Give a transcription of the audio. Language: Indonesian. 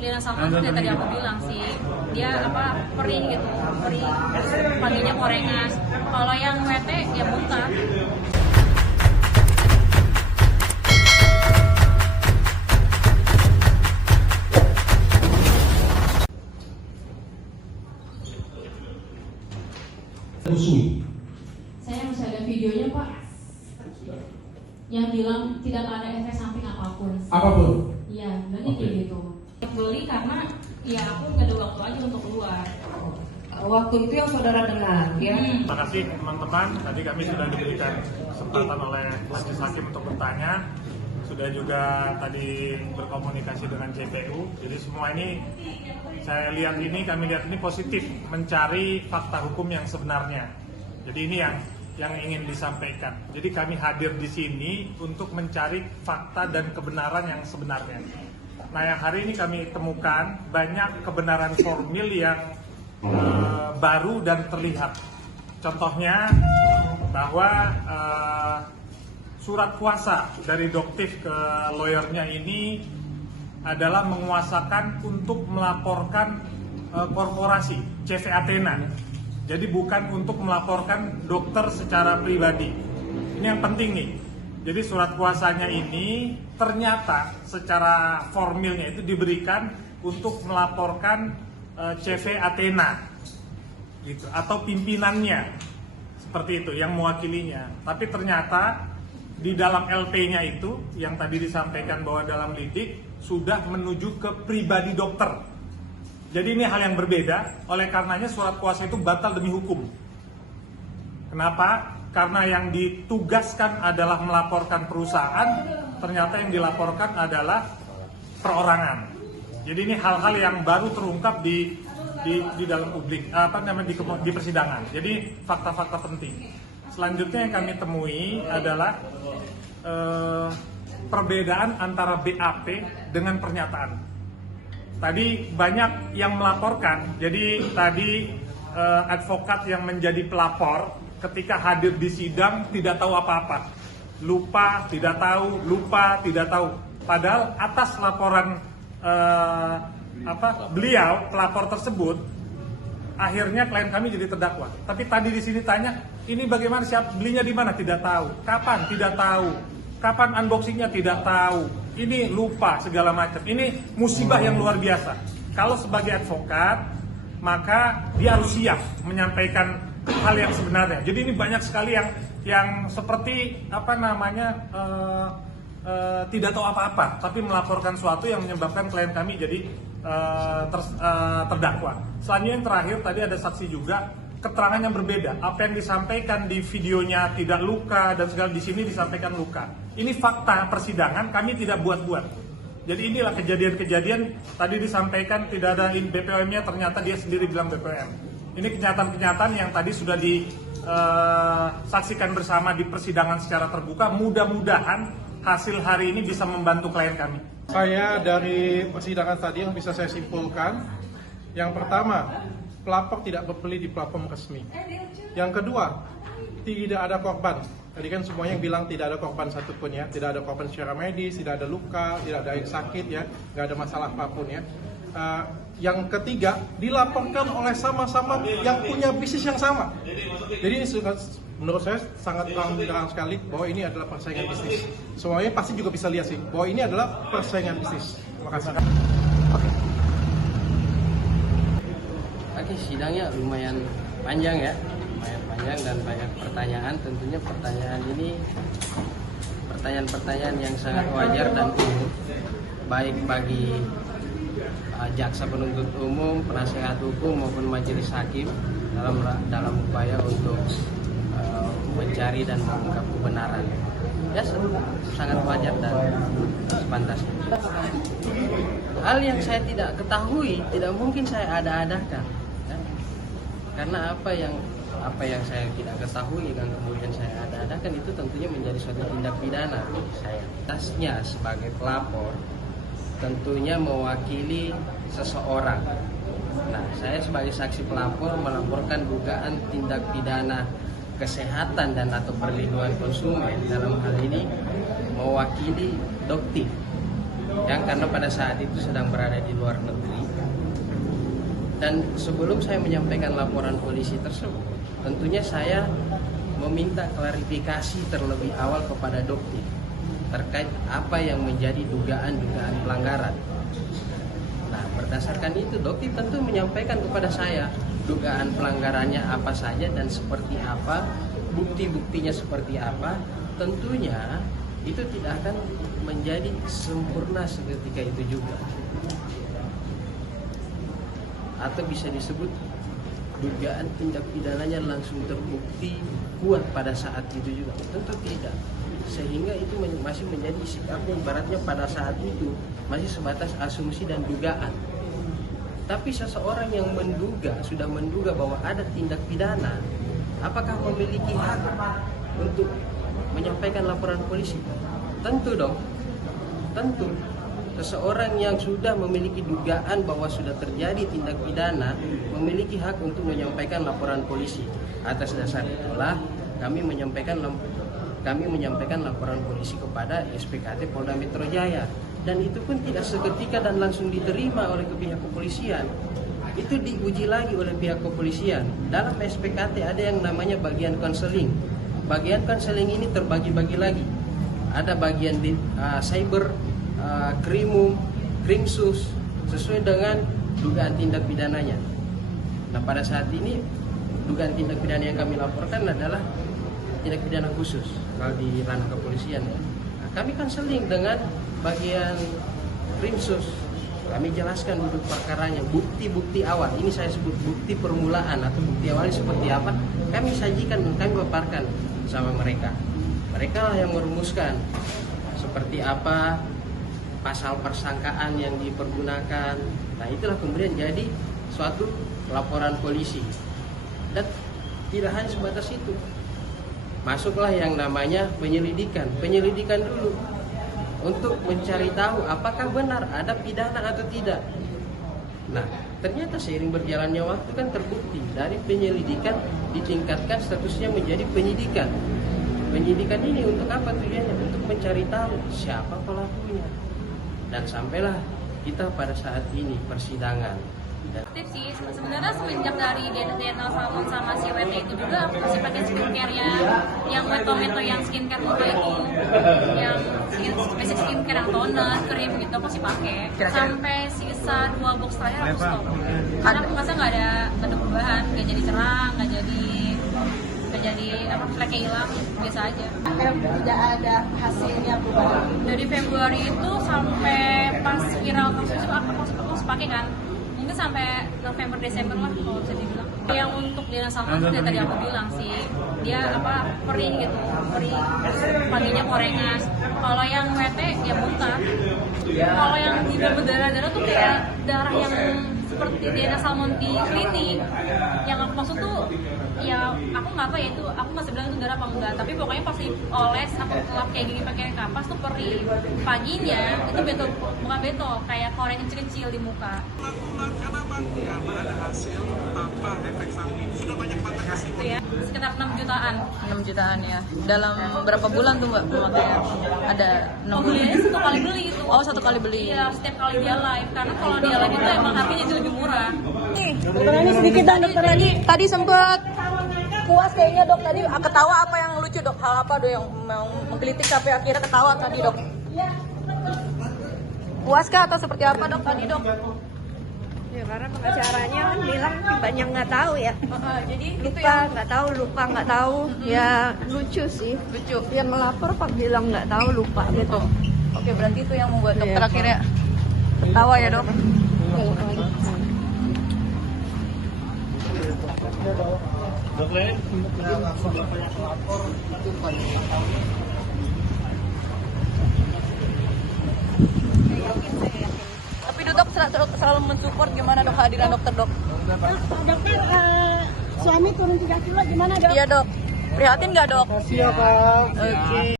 Lina Salman sudah tadi aku bilang sih, dia perih gitu, perih, paginya korengan. Kalau yang wete ya muntah. Saya masih ada videonya Pak, yang bilang tidak ada efek samping apapun. Iya, berarti kayak gitu. Beli karena ya aku nggak ada waktu aja untuk keluar. Waktu itu yang saudara dengar, ya. Terima kasih teman-teman. Tadi kami sudah diberikan kesempatan oleh majelis hakim untuk bertanya. Sudah juga tadi berkomunikasi dengan JPU. Jadi semua ini kami lihat ini positif, mencari fakta hukum yang sebenarnya. Jadi ini yang ingin disampaikan. Jadi kami hadir di sini untuk mencari fakta dan kebenaran yang sebenarnya. Nah, yang hari ini kami temukan banyak kebenaran formil yang baru dan terlihat. Contohnya bahwa surat kuasa dari Doktif ke lawyernya ini adalah menguasakan untuk melaporkan korporasi CV Athena. Jadi bukan untuk melaporkan dokter secara pribadi. Ini yang penting nih. Jadi surat kuasanya ini ternyata secara formilnya itu diberikan untuk melaporkan CV Athena gitu, atau pimpinannya seperti itu yang mewakilinya. Tapi ternyata di dalam LP-nya itu yang tadi disampaikan bahwa dalam lidik sudah menuju ke pribadi dokter. Jadi ini hal yang berbeda. Oleh karenanya surat kuasa itu batal demi hukum. Kenapa? Karena yang ditugaskan adalah melaporkan perusahaan, ternyata yang dilaporkan adalah perorangan. Jadi ini hal-hal yang baru terungkap di dalam publik, di persidangan. Jadi fakta-fakta penting. Selanjutnya yang kami temui adalah perbedaan antara BAP dengan pernyataan. Tadi banyak yang melaporkan. Jadi tadi advokat yang menjadi pelapor ketika hadir di sidang tidak tahu apa-apa, lupa, tidak tahu. Padahal atas laporan beliau pelapor tersebut, akhirnya klien kami jadi terdakwa. Tapi tadi di sini tanya, ini bagaimana, belinya di mana? Tidak tahu. Kapan? Tidak tahu. Kapan unboxingnya? Tidak tahu. Ini lupa segala macam. Ini musibah yang luar biasa. Kalau sebagai advokat, maka dia harus siap menyampaikan hal yang sebenarnya. Jadi ini banyak sekali yang seperti tidak tahu apa-apa, tapi melaporkan sesuatu yang menyebabkan klien kami jadi terdakwa. Selanjutnya yang terakhir tadi ada saksi juga, keterangan yang berbeda. Apa yang disampaikan di videonya tidak luka dan segala, di sini disampaikan luka. Ini fakta persidangan, kami tidak buat-buat. Jadi inilah kejadian-kejadian tadi disampaikan tidak ada BPOM-nya, ternyata dia sendiri bilang BPOM. Ini kenyataan-kenyataan yang tadi sudah disaksikan bersama di persidangan secara terbuka. Mudah-mudahan hasil hari ini bisa membantu klien kami. Saya dari persidangan tadi yang bisa saya simpulkan, yang pertama, pelapor tidak berbeli di platform resmi. Yang kedua, tidak ada korban. Tadi kan semuanya yang bilang tidak ada korban satupun ya, tidak ada korban secara medis, tidak ada luka, tidak ada yang sakit ya, nggak ada masalah apapun ya. Yang ketiga, dilaporkan oleh sama-sama yang punya bisnis yang sama. Jadi ini menurut saya sangat terang sekali bahwa ini adalah persaingan bisnis. Semuanya pasti juga bisa lihat sih bahwa ini adalah persaingan bisnis. Terima kasih. Oke, sidangnya lumayan panjang ya, dan banyak pertanyaan. Tentunya pertanyaan ini pertanyaan yang sangat wajar dan umum, baik bagi jaksa penuntut umum, penasehat hukum maupun majelis hakim dalam upaya untuk mencari dan mengungkap kebenaran. Ya, sangat wajar dan sepantasnya. Hal yang saya tidak ketahui tidak mungkin saya ada-adakan. Karena apa yang saya tidak ketahui dan kemudian saya ada-adakan itu tentunya menjadi suatu tindak pidana bagi saya. Atasnya sebagai pelapor tentunya mewakili seseorang. Nah, saya sebagai saksi pelapor melaporkan dugaan tindak pidana kesehatan dan atau perlindungan konsumen, dalam hal ini mewakili Doktif. yang karena pada saat itu sedang berada di luar negeri. Dan sebelum saya menyampaikan laporan polisi tersebut, tentunya saya meminta klarifikasi terlebih awal kepada Dokti terkait apa yang menjadi dugaan-dugaan pelanggaran. Nah, berdasarkan itu Dokti tentu menyampaikan kepada saya dugaan pelanggarannya apa saja dan seperti apa, bukti-buktinya seperti apa. Tentunya itu tidak akan menjadi sempurna seketika itu juga, atau bisa disebut dugaan tindak pidananya langsung terbukti kuat pada saat itu juga. Tentu tidak, sehingga itu masih menjadi sikapnya ibaratnya pada saat itu masih sebatas asumsi dan dugaan. Tapi seseorang yang sudah menduga bahwa ada tindak pidana, apakah memiliki hak untuk menyampaikan laporan polisi? Tentu dong, tentu. Seseorang yang sudah memiliki dugaan bahwa sudah terjadi tindak pidana memiliki hak untuk menyampaikan laporan polisi. Atas dasar itulah kami menyampaikan laporan polisi kepada SPKT Polda Metro Jaya, dan itu pun tidak seketika dan langsung diterima oleh pihak kepolisian. Itu diuji lagi oleh pihak kepolisian. Dalam SPKT ada yang namanya bagian konseling. Bagian konseling ini terbagi-bagi lagi. Ada bagian di cyber, krimum, krimsus, sesuai dengan dugaan tindak pidananya. Nah, pada saat ini dugaan tindak pidana yang kami laporkan adalah tindak pidana khusus kalau di ranah kepolisian. Nah, kami konseling dengan bagian krimsus. Kami jelaskan duduk perkaranya, bukti-bukti awal. Ini saya sebut bukti permulaan atau bukti awalnya seperti apa. Kami sajikan dan kami paparkan sama mereka. Mereka lah yang merumuskan seperti apa pasal persangkaan yang dipergunakan. Nah, itulah kemudian jadi suatu laporan polisi. Dan tidak hanya sebatas itu, masuklah yang namanya penyelidikan. Penyelidikan dulu untuk mencari tahu apakah benar ada pidana atau tidak. Nah, ternyata seiring berjalannya waktu kan terbukti dari penyelidikan ditingkatkan statusnya menjadi penyidikan. Penyidikan ini untuk apa tujuannya? Untuk mencari tahu siapa pelakunya. Dan sampailah kita pada saat ini persidangan. Aktif sih, sebenarnya semenjak dari DNA Salmon sama si WT itu juga aku masih pakai skincare yang Meto yang skincare muka itu, yang basic skincare yang toner, krim gitu aku masih pakai. Sampai sisa 2 box terakhir aku stop. Karena aku merasa nggak ada perubahan, nggak jadi cerah, nggak jadi apa fleknya hilang, biasa aja. Tidak ada hasilnya perubahan. Dari Februari itu sampai pas viral kasus itu aku masih pakai kan. Mungkin sampai November Desember lah kalau bisa dibilang. Yang untuk DNA Salmon sudah tadi aku bilang sih, dia perih gitu, paginya korengas. Kalau yang WT ya muntah. Kalau yang di berdarah-darah tuh kayak darah yang seperti DNA Salmon di klinik. Yang aku maksud tuh ya aku nggak tahu ya itu, aku masih bilang itu darah apa enggak, tapi pokoknya pasti oles aku lap kayak gini pakai kapas tuh perih. Paginya itu bukan beto, kayak koreng kecil-kecil di muka. Karena ada hasil tanpa efek samping. Sudah banyak pakai hasil. Itu ya, sekitar 6 jutaan. 6 jutaan ya. Dalam berapa bulan tuh Mbak pemakaian? Ada 6 bulan. Pembeliannya 1 kali beli gitu. Oh, 1 kali beli. Iya, setiap kali dia live. Karena kalau dia live itu emang harganya jadi lebih murah. Dokter ini sedikit dong, dokter ini. Tadi sempat puas kayaknya dok, tadi ketawa apa yang lucu dok? Hal apa dok yang mau menggelitik sampai akhirnya ketawa tadi dok? Puas kah atau seperti apa dok tadi dok? Ya karena pengacaranya kan bilang banyak nggak tahu ya. Jadi Lupa nggak tahu. Ya lucu sih. lucu. Yang melapor pak bilang nggak tahu lupa gitu. Oke, berarti itu yang membuat dokter akhirnya ketawa ya dok? Tapi dok selalu mensupport gimana dok kehadiran dokter dok? Dokter suami turun 3 kilo gimana dok? Iya dok. Prihatin nggak dok? Siap, Pak. Oke.